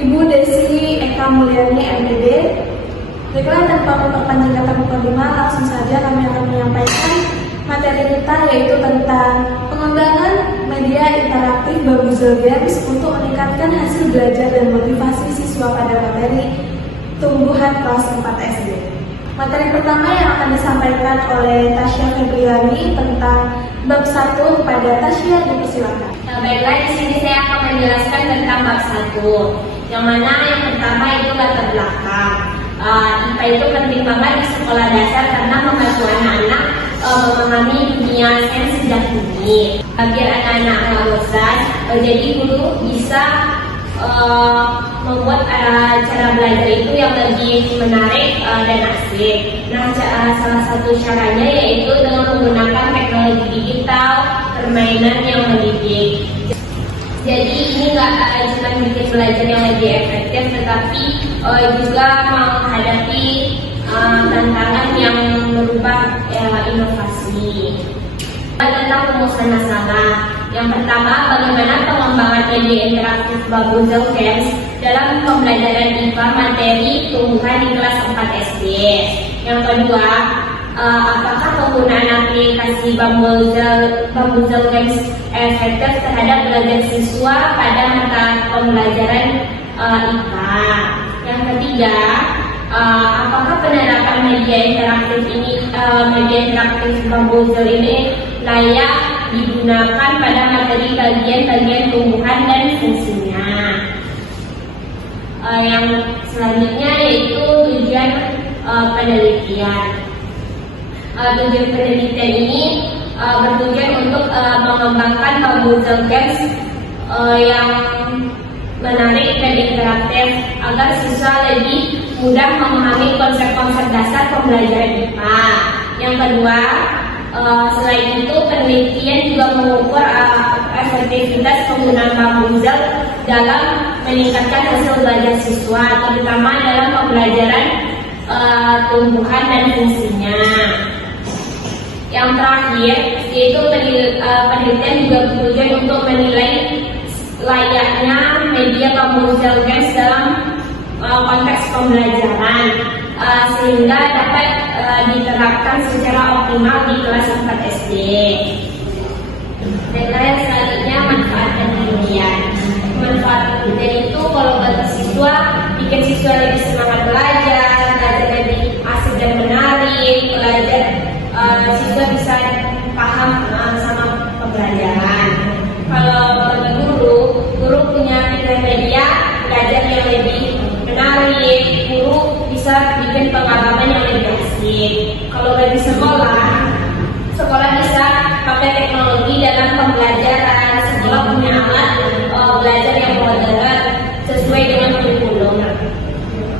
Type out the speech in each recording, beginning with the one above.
Ibu Desi Eka Mulyani MPD. Baiklah, tanpa memperpanjang kata mukadimah, langsung saja kami akan menyampaikan materi kita, yaitu tentang pengembangan media interaktif Babuzel Games untuk meningkatkan hasil belajar dan motivasi siswa pada materi tumbuhan kelas 4 SD. Materi pertama yang akan disampaikan oleh Tasya Febriani tentang bab 1. Kepada Tasya, dipersilakan. Baiklah, di sini saya akan menjelaskan tentang bab 1, yang mana yang pertama itu latar belakang. IPA itu penting banget di sekolah dasar karena membantu anak-anak memahami dunia sains sejak dini. Biar anak-anak nggak bosan, jadi guru bisa membuat cara belajar itu yang lebih menarik dan asik. Nah, salah satu caranya yaitu dengan menggunakan teknologi digital, permainan yang mendidik. Jadi ini nggak cuma bikin belajar yang lebih efektif, tetapi juga menghadapi tantangan yang merubah inovasi. Tentang rumusan masalah. Yang pertama, bagaimana pengembangan media interaktif Babuzel Games dalam pembelajaran IPA materi tumbuhan di kelas 4 SD. Yang kedua, apakah penggunaan aplikasi Babuzel Games efektif terhadap belajar siswa pada mata pembelajaran IPA? Yang ketiga, apakah penerapan media interaktif Babuzel ini layak digunakan pada materi bagian-bagian tumbuhan dan fungsinya? Yang selanjutnya yaitu tujuan penelitian. Tujuan penelitian ini bertujuan untuk mengembangkan Babuzel Games yang menarik dan interaktif agar siswa lebih mudah memahami konsep-konsep dasar pembelajaran IPA. Yang kedua, selain itu penelitian juga mengukur efektivitas penggunaan Babuzel dalam meningkatkan hasil belajar siswa, terutama dalam pembelajaran tumbuhan dan fungsinya. Yang terakhir, yaitu penelitian juga bertujuan untuk menilai layaknya media Babuzel Games dalam konteks pembelajaran sehingga dapat diterapkan secara optimal di kelas 4 SD. Dan yang selanjutnya, manfaat penelitian. Manfaat penelitian itu kalau bagi siswa, bikin siswa lebih semangat belajar lebih asik dan menarik, siswa bisa paham sama pembelajaran. Kalau bagi guru punya pilihan media belajar yang lebih menarik, guru bisa bikin pengalaman yang lebih asik. Kalau bagi sekolah bisa pakai teknologi dalam pembelajaran. Sekolah punya alat belajar yang modern sesuai dengan kurikulum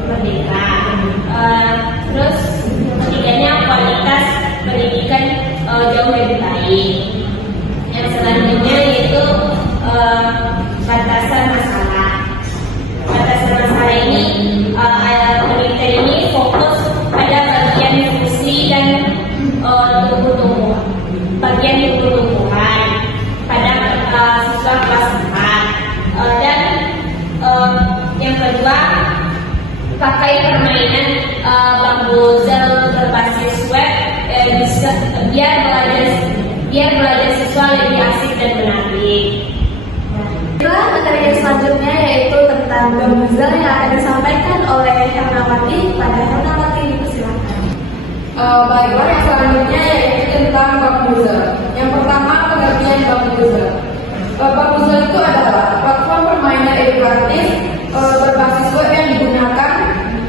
Merdeka. Terus ketiganya, kualitas pendidikan jauh lebih baik. Yang selanjutnya yaitu batasan masalah. Batasan masalah ini penelitian ini fokus pada bagian fungsi dan bagian tumbuh-tumbuhan pada siswa kelas 4. Dan yang kedua, pakai permainan Babuzel berbasis web biar belajar siswa lebih asik dan menarik. Materi yang selanjutnya yaitu tentang Babuzel yang akan disampaikan oleh Hernawati. Pada Hernawati, dipersilakan. Baiklah, yang selanjutnya yaitu tentang Babuzel. Yang pertama, pengertian Babuzel. Babuzel itu adalah platform permainan edukatif berbasis web yang digunakan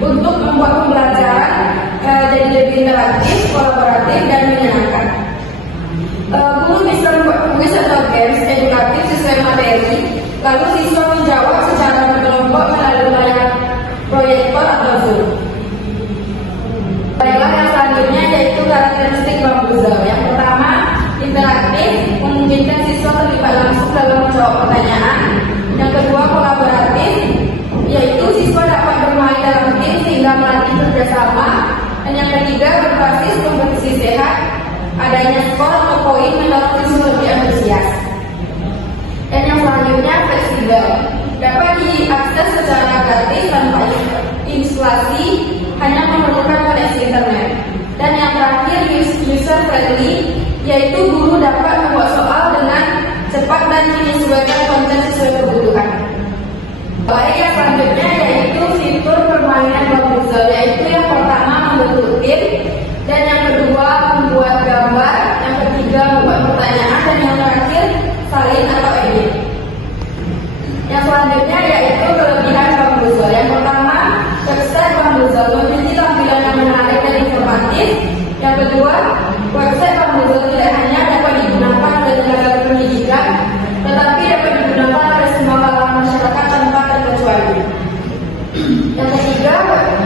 untuk membuat pembelajaran jadi lebih interaktif, kolaboratif, dan menyenangkan. Guru bisa membuat kuis atau games edukatif sesuai materi, lalu siswa menjawab secara berkelompok melalui layar proyektor atau Zoom. Baiklah, yang selanjutnya yaitu karakteristik Babuzel. Yang pertama, interaktif, memungkinkan siswa terlibat langsung dalam menjawab pertanyaan. Yang kedua, kolaboratif, yaitu siswa dapat bermain dalam tim sehingga melatih kerjasama. Dan yang ketiga, berbasis kompetisi sehat, adanya skor atau poin mendorong siswa lebih antusias. Dan yang selanjutnya, fleksibel, dapat diakses secara gratis tanpa instalasi, hanya memerlukan koneksi internet. Dan yang terakhir, user friendly, yaitu guru dapat membuat soal dengan cepat dan menyesuaikan konten sesuai kebutuhan. Baik, yang selanjutnya yaitu fitur permainan Bambuzel, yaitu yang pertama membentuk tim, dan yang kedua membuat gambar, yang ketiga membuat pertanyaan, dan yang terakhir salin atau edit. Yang selanjutnya yaitu kelebihan Bambuzel. Yang pertama, website Bambuzel memiliki tampilan yang menarik dan informatif. Yang kedua, website Bambuzel tidak hanya dapat digunakan oleh tenaga pendidikan, tetapi dapat digunakan oleh semua kalangan masyarakat tanpa terkecuali. Yang ketiga,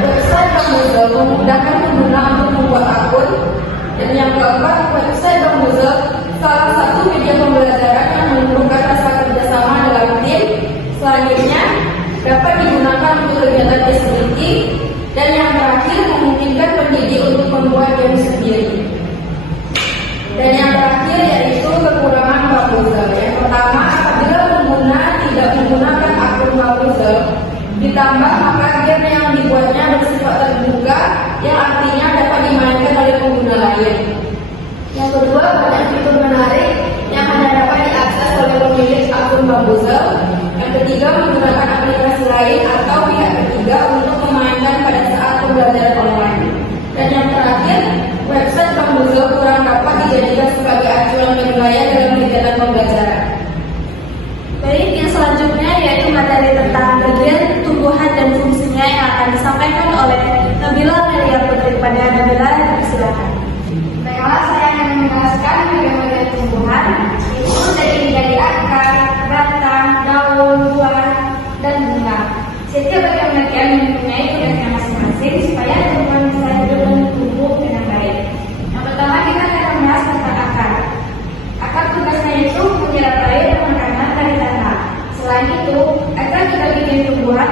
website Bambuzel memudahkan pengguna untuk membuat akun. Dan yang keempat, website Bambuzel salah satu media pembelajaran yang menumbuhkan rasa kerjasama dalam tim. Selanjutnya, dapat digunakan untuk kegiatan disability. Dan yang terakhir, memungkinkan pendidik untuk membuat game sendiri. Dan yang terakhir yaitu kekurangan Bambuzel. Yang pertama, apabila pengguna tidak menggunakan akun Bambuzel, ditambah maka game yang dibuatnya bersifat terbuka, yang artinya dapat dimainkan oleh pengguna lain. Yang kedua, banyak fitur menarik yang hanya dapat diakses oleh pemilik akun Bambuzel. Yang ketiga, menggunakan aplikasi lain atau pihak ketiga untuk memainkan pada saat pembelajaran online. Dan yang terakhir, website Bambuzel kurang dapat dijadikan sebagai acuan penilaian dalam kegiatan pembelajaran. Baik, yang selanjutnya yaitu materi tentang bagian tumbuhan dan fungsinya yang akan disampaikan oleh Nabila Melia Putri. Pada Nabila, silakan. Baiklah, saya akan menjelaskan bagian tumbuhan, itu terdiri dari akar, batang, daun, buah, dan bunga. Setiap bagian mempunyai tugasnya masing-masing supaya tumbuhan bisa hidup dan tumbuh dengan baik. Yang pertama, kita akan membahas tentang akar. Akar tugasnya itu menyerap air dan makanan dari tanah. Selain itu, akar juga bikin tumbuhan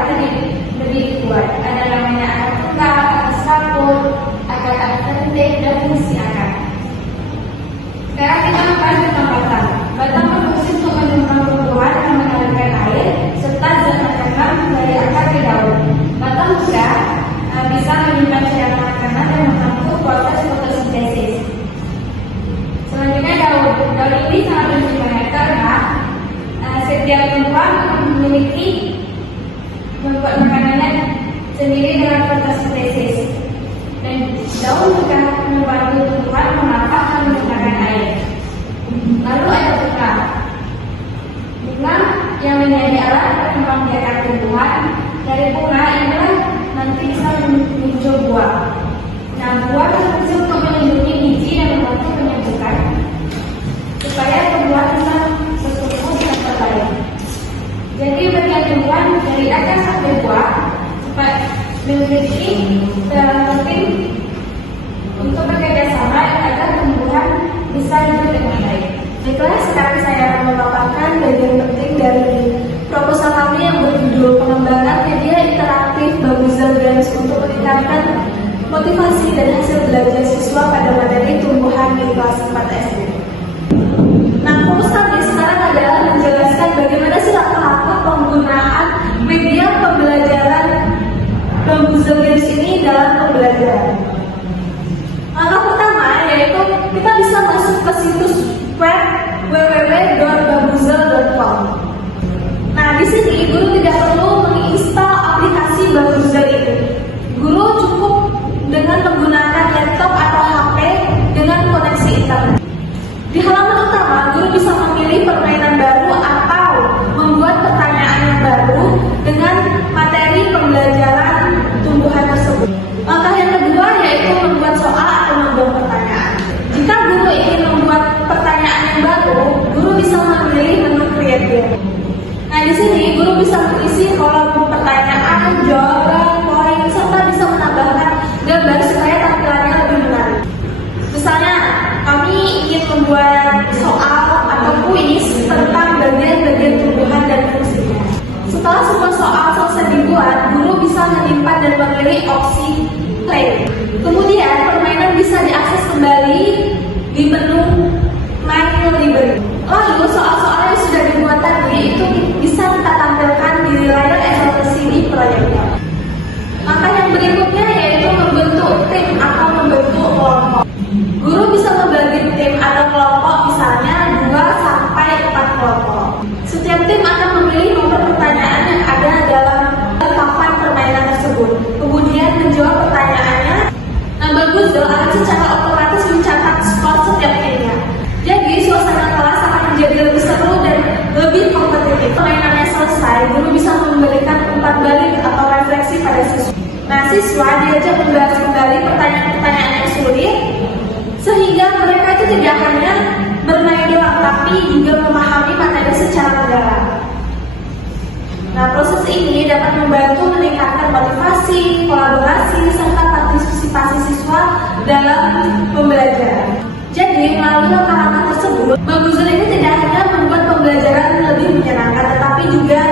lebih kuat. Ada namanya akar tunggal, akar sapur, akar penting, dan fungsi akar. Sekarang kita membahas tentang batang. Batang berfungsi untuk mendorong tumbuhan yang mengalirkan air serta zat makanan dari akar ke daun. Batang juga bisa menyimpan cairan makanan dan membantu proses fotosintesis. Selanjutnya daun. Daun ini sangat penting banget karena setiap tumbuhan memiliki membuat makanannya sendiri dengan fotosintesis. Dan daun juga membantu tumbuhan menapak dan menggunakan air. Lalu ada bunga. Bunga yang menjadi alat pembiakan tumbuhan. Dari bunga inilah nanti bisa muncul buah. Nah, buah berfungsi untuk melindungi biji dan membantu penyembuhan supaya tumbuhan bisa bertumbuh dengan baik. Jadi bagian tumbuhan dari akar sampai buah supaya memiliki peran penting untuk bekerja sama agar tumbuhan bisa hidup dengan baik. Baiklah, sekarang saya akan memaparkan bagian penting dari proposal kami yang berjudul pengembangan media interaktif Bambuzel Games untuk meningkatkan motivasi dan hasil belajar siswa pada materi tumbuhan di kelas 4 SD. Nah, fokus kami sekarang adalah menjelaskan bagaimana sih langkah-langkah penggunaan media pembelajaran Bambuzel Games ini dalam pembelajaran. Langkah pertama yaitu kita bisa masuk ke situs web www.bambuzel.com. Nah, di sini guru tidak perlu menginstal aplikasi Bambuzel ini. Guru cukup dengan menggunakan laptop atau HP dengan koneksi internet. Di halaman utama, guru bisa memilih permainan baru atau membuat pertanyaan yang baru dengan materi pembelajaran tumbuhan tersebut. Langkah yang kedua yaitu membuat soal atau membuat pertanyaan. Jika guru ingin membuat pertanyaan yang baru, guru bisa memilih menu kreatif. Nah, di sini guru bisa mengisi kolom pertanyaan, jawaban, poin, serta bisa menambahkan gambar supaya tampilannya lebih menarik. Misalnya, kami ingin membuat soal atau kuis tentang bagian-bagian tumbuhan dan fungsinya. Setelah semua soal selesai dibuat, guru bisa menyimpan dan memilih opsi play. Kemudian permainan bisa diakses kembali di menu Main Library. Lalu soal-soal yang sudah dibuat tadi itu bisa kita tampilkan di Bambuzel akan secara otomatis mencatat skor setiap timnya. Jadi suasana kelas akan menjadi lebih seru dan lebih kompetitif. Permainannya selesai, guru bisa memberikan umpan balik atau refleksi pada siswa. Nah, siswa diajak membahas kembali pertanyaan-pertanyaan yang sulit, sehingga mereka itu tidak hanya bermain doang, tapi juga memahami materi secara mendalam. Nah, proses ini dapat membantu meningkatkan motivasi, kolaborasi, serta partisipasi siswa dalam pembelajaran. Jadi, melalui langkah-langkah tersebut, Bambuzel ini tidak hanya membuat pembelajaran lebih menyenangkan, tetapi juga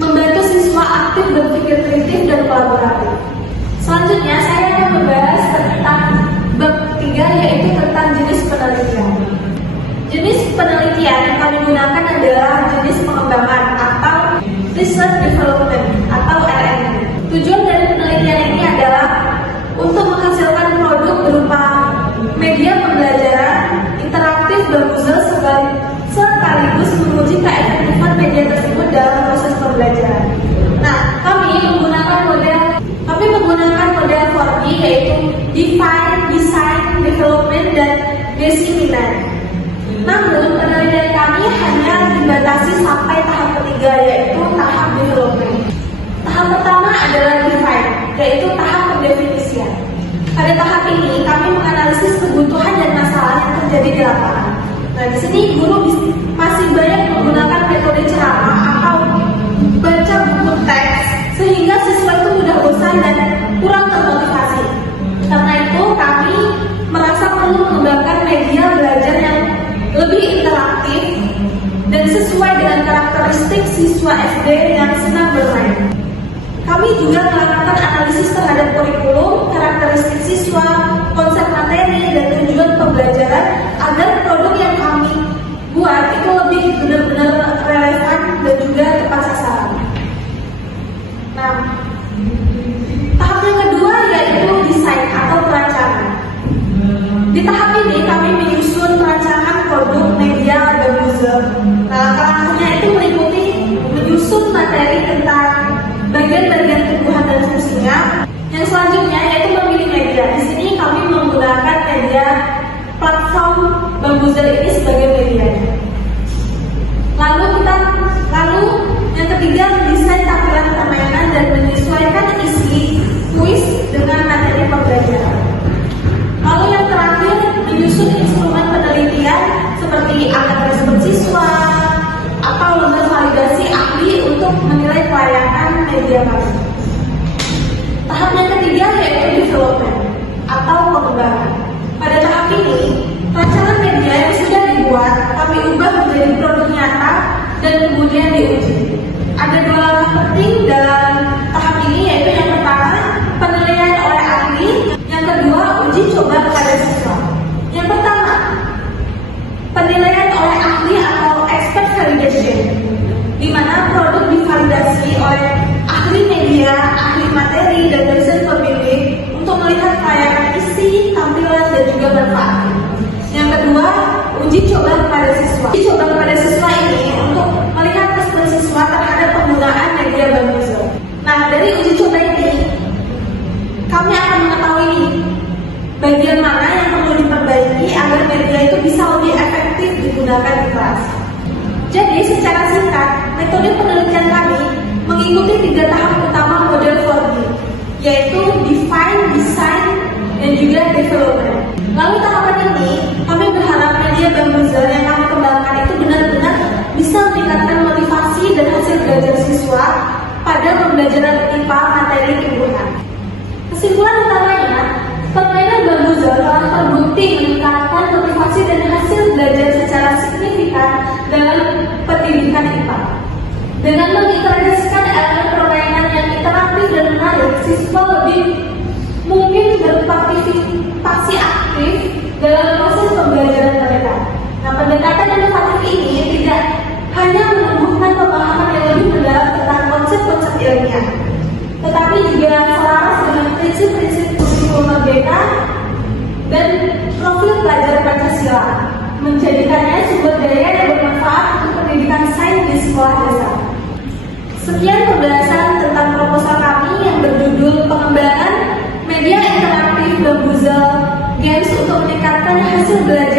membantu siswa aktif berpikir kritis dan kolaboratif. Selanjutnya, saya akan membahas tentang bab ketiga, yaitu tentang jenis penelitian. Jenis penelitian yang kami gunakan adalah jenis pengembangan atau research development atau R&D. Tujuan dari penelitian ini adalah untuk menghasilkan produk berupa media pembelajaran interaktif Bambuzel sekaligus menguji keefektifan media tersebut dalam proses pembelajaran. Nah, kami menggunakan model 4D, yaitu Define, Design, Development, dan Disseminate. Namun, penelitian kami hanya dibatasi sampai tahap ketiga, yaitu tahap development. Tahap pertama adalah define, yaitu tahap pendefinisian. Pada tahap ini, kami menganalisis kebutuhan dan masalah yang terjadi di lapangan. Nah, di sini guru masih banyak menggunakan metode ceramah atau baca buku teks, sehingga siswa itu mudah bosan dan kurang termotivasi. Karena itu, kami merasa perlu mengembangkan media belajar yang lebih interaktif dan sesuai dengan karakteristik siswa SD yang senang bermain. Kami juga melakukan analisis terhadap kurikulum, karakteristik siswa, konsep materi, dan tujuan pembelajaran agar produk yang kami buat itu lebih benar-benar relevan dan juga tepat sasaran. Nah, tahap yang kedua yaitu desain atau perancangan. Di tahap ini kami menyusun perancangan produk media Bambuzel. Nah, langkah-langkahnya itu meliputi menyusun materi tentang bagian-bagian tumbuhan dan fungsinya. Yang selanjutnya yaitu memilih media. Di sini kami menggunakan media platform Bambuzel ini sebagai media. Lalu yang ketiga mendesain tampilan permainan dan menyesuaikan isi kuis dengan materi pembelajaran. Lalu yang terakhir menyusun instrumen penelitian seperti angka respon siswa atau lembaga validasi ahli untuk menilai kelayakan media kami. Tahap yang ketiga yaitu development atau pengembangan. Pada tahap ini, rancangan media yang sudah dibuat kami ubah menjadi produk nyata dan kemudian diuji. Ada dua langkah penting dalam tahap ini, yaitu yang pertama penilaian oleh ahli, yang kedua uji coba kepada siswa. Yang pertama penilaian oleh ahli atau expert validation, di mana produk divalidasi oleh ahli media, ahli materi, dan dosen pembimbing untuk melihat kelayakan isi, tampilan, dan juga manfaat. Yang kedua, uji coba kepada siswa. Uji coba kepada siswa ini untuk melihat respon siswa terhadap penggunaan media Bambuzel. Nah, dari uji coba ini, kami akan mengetahui bagian mana yang perlu diperbaiki agar media itu bisa lebih efektif digunakan di kelas. Jadi, secara singkat, metode penelitian kami mengikuti 3 tahap utama model 4D, yaitu Define, Design, dan juga Development. Lalu tahapan ini, kami berharap media Bambuzel yang kami kembangkan itu benar-benar bisa meningkatkan motivasi dan hasil belajar siswa pada pembelajaran IPA materi tumbuhan. Kesimpulan utamanya, permainan Bambuzel telah terbukti meningkatkan motivasi dan hasil belajar secara signifikan dalam pendidikan IPA. Dengan mengintegrasikan elemen permainan yang interaktif dan menarik, siswa lebih mungkin berpartisipasi aktif dalam proses pembelajaran mereka. Nah, pendekatan inovatif ini tidak hanya menumbuhkan pemahaman yang lebih mendalam tentang konsep-konsep ilmiah, tetapi juga selaras dengan prinsip-prinsip kurikulum merdeka dan profil pelajar Pancasila, menjadikannya sumber daya yang bermanfaat untuk pendidikan sains di sekolah dasar. Sekian pembahasan tentang proposal kami yang berjudul pengembangan media interaktif Bambuzel hasil belajar